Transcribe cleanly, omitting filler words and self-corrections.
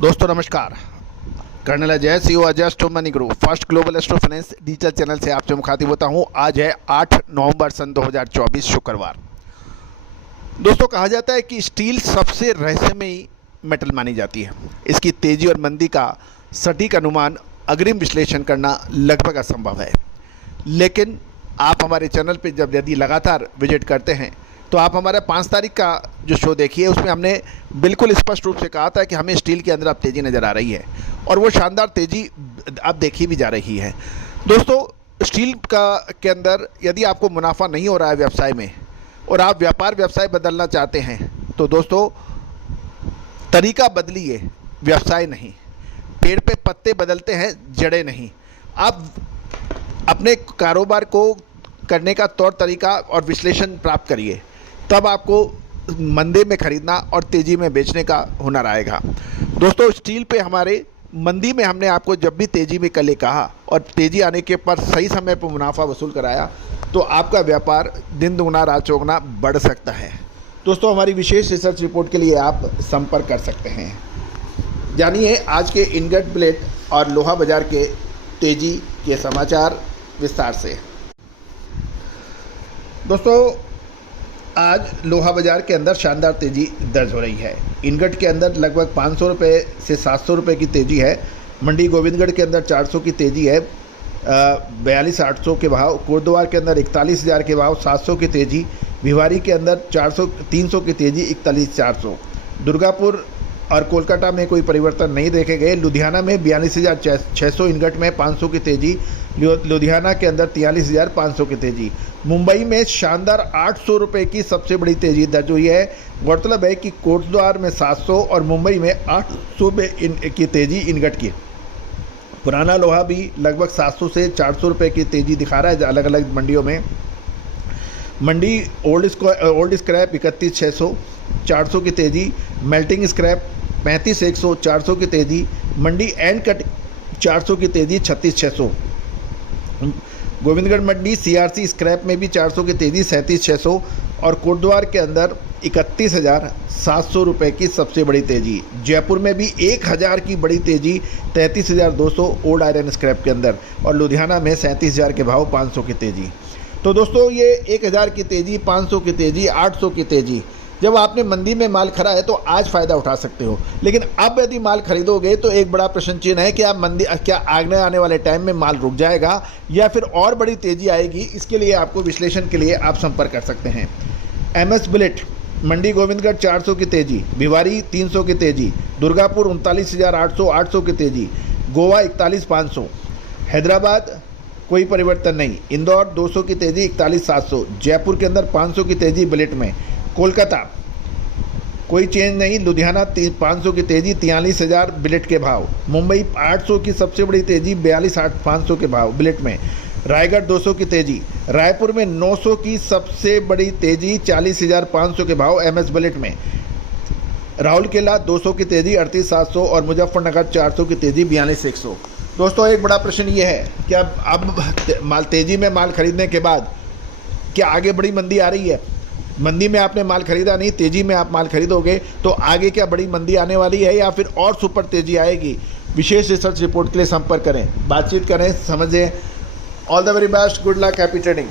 दोस्तों नमस्कार। Colonel Ajay CEO Ajay astro money group first global astro finance digital channel से आपसे मुखातिब होता हूं। आज है 8 नवंबर सन 2024 शुक्रवार। दोस्तों कहा जाता है कि स्टील सबसे रहस्यमयी मेटल मानी जाती है। इसकी तेजी और मंदी का सटीक अनुमान अग्रिम विश्लेषण करना लगभग असंभव है। लेकिन आप हमारे चैनल पर जब यदि लगातार विजिट करते हैं तो आप हमारा 5 तारीख का जो शो देखिए, उसमें हमने बिल्कुल स्पष्ट रूप से कहा था कि हमें स्टील के अंदर अब तेज़ी नज़र आ रही है और वो शानदार तेज़ी अब देखी भी जा रही है। दोस्तों स्टील के अंदर यदि आपको मुनाफा नहीं हो रहा है व्यवसाय में और आप व्यापार व्यवसाय बदलना चाहते हैं तो दोस्तों तरीका बदलिए, व्यवसाय नहीं। पेड़ पे पत्ते बदलते हैं, जड़ें नहीं। आप अपने कारोबार को करने का तौर तरीका और विश्लेषण प्राप्त करिए, तब आपको मंदी में खरीदना और तेज़ी में बेचने का हुनर आएगा। दोस्तों स्टील पे हमारे मंदी में हमने आपको जब भी तेज़ी में कल कहा और तेज़ी आने के पर सही समय पर मुनाफा वसूल कराया तो आपका व्यापार दिन दुगना रात चौगुना बढ़ सकता है। दोस्तों हमारी विशेष रिसर्च रिपोर्ट के लिए आप संपर्क कर सकते हैं। जानिए आज के इनगट, प्लेट और लोहा बाजार के तेज़ी के समाचार विस्तार से। दोस्तों आज लोहा बाज़ार के अंदर शानदार तेज़ी दर्ज हो रही है। इनगट के अंदर लगभग 500 रुपये से 700 रुपये की तेज़ी है। मंडी गोविंदगढ़ के अंदर 400 की तेज़ी है, 42,800 के भाव। कोटद्वार के अंदर 41,000 के भाव, 700 की तेज़ी। भिवाड़ी के अंदर 300 की तेज़ी, 41,400। दुर्गापुर और कोलकाता में कोई परिवर्तन नहीं देखे गए। लुधियाना में 42,600 इनगट में 500 की तेज़ी। लुधियाना के अंदर 43,500 की तेज़ी। मुंबई में शानदार 800 रुपये की सबसे बड़ी तेज़ी दर्ज हुई है। गौरतलब है कि कोटद्वार में 700 और मुंबई में 800 की तेज़ी इनगट की। पुराना लोहा भी लगभग 700 से 400 रुपये की तेज़ी दिखा रहा है अलग अलग मंडियों में। मंडी ओल्ड स्क्रैप 31,600, 400 की तेज़ी। मेल्टिंग स्क्रैप 35,100, 400 की तेज़ी। मंडी एंड कट 400 की तेज़ी, 36,600। गोविंदगढ़ मंडी सीआरसी स्क्रैप में भी 400 की तेज़ी, 37,600। और कोटद्वार के अंदर 31,700 रुपये की सबसे बड़ी तेज़ी। जयपुर में भी 1,000 की बड़ी तेज़ी, 33,200 ओल्ड आयरन स्क्रैप के अंदर। और लुधियाना में 37,000 के भाव, 500 की तेज़ी। तो दोस्तों ये 1,000 की तेज़ी, 500 की तेज़ी, 800 की तेज़ी, जब आपने मंदी में माल खरा है तो आज फ़ायदा उठा सकते हो। लेकिन अब यदि माल खरीदोगे तो एक बड़ा प्रश्न चिन्ह है कि क्या आगे आने वाले टाइम में माल रुक जाएगा या फिर और बड़ी तेज़ी आएगी। इसके लिए आपको विश्लेषण के लिए आप संपर्क कर सकते हैं। एमएस बुलेट मंडी गोविंदगढ़ 400 की तेज़ी, भिवाड़ी 300 की तेज़ी, दुर्गापुर 39,800, 800 की तेज़ी, गोवा 41,500, हैदराबाद कोई परिवर्तन नहीं, इंदौर 200 की तेज़ी, 41,700, जयपुर के अंदर 500 की तेज़ी बुलेट में, कोलकाता कोई चेंज नहीं, लुधियाना 500 की तेज़ी, 43,000 बुलेट के भाव। मुंबई 800 की सबसे बड़ी तेज़ी, 42,500 के भाव बुलेट में। रायगढ़ 200 की तेज़ी, रायपुर में 900 की सबसे बड़ी तेज़ी, 40,500 के भाव एमएस बुलेट में। राउरकेला 200 की तेज़ी, 38,700 और मुजफ्फरनगर 400 की तेज़ी, 42,100। दोस्तों एक बड़ा प्रश्न ये है कि अब तेज़ी में माल खरीदने के बाद क्या आगे बड़ी मंदी आ रही है? मंदी में आपने माल खरीदा नहीं, तेज़ी में आप माल खरीदोगे तो आगे क्या बड़ी मंदी आने वाली है या फिर और सुपर तेज़ी आएगी? विशेष रिसर्च रिपोर्ट के लिए संपर्क करें, बातचीत करें, समझें। All the very best, good luck, happy trading.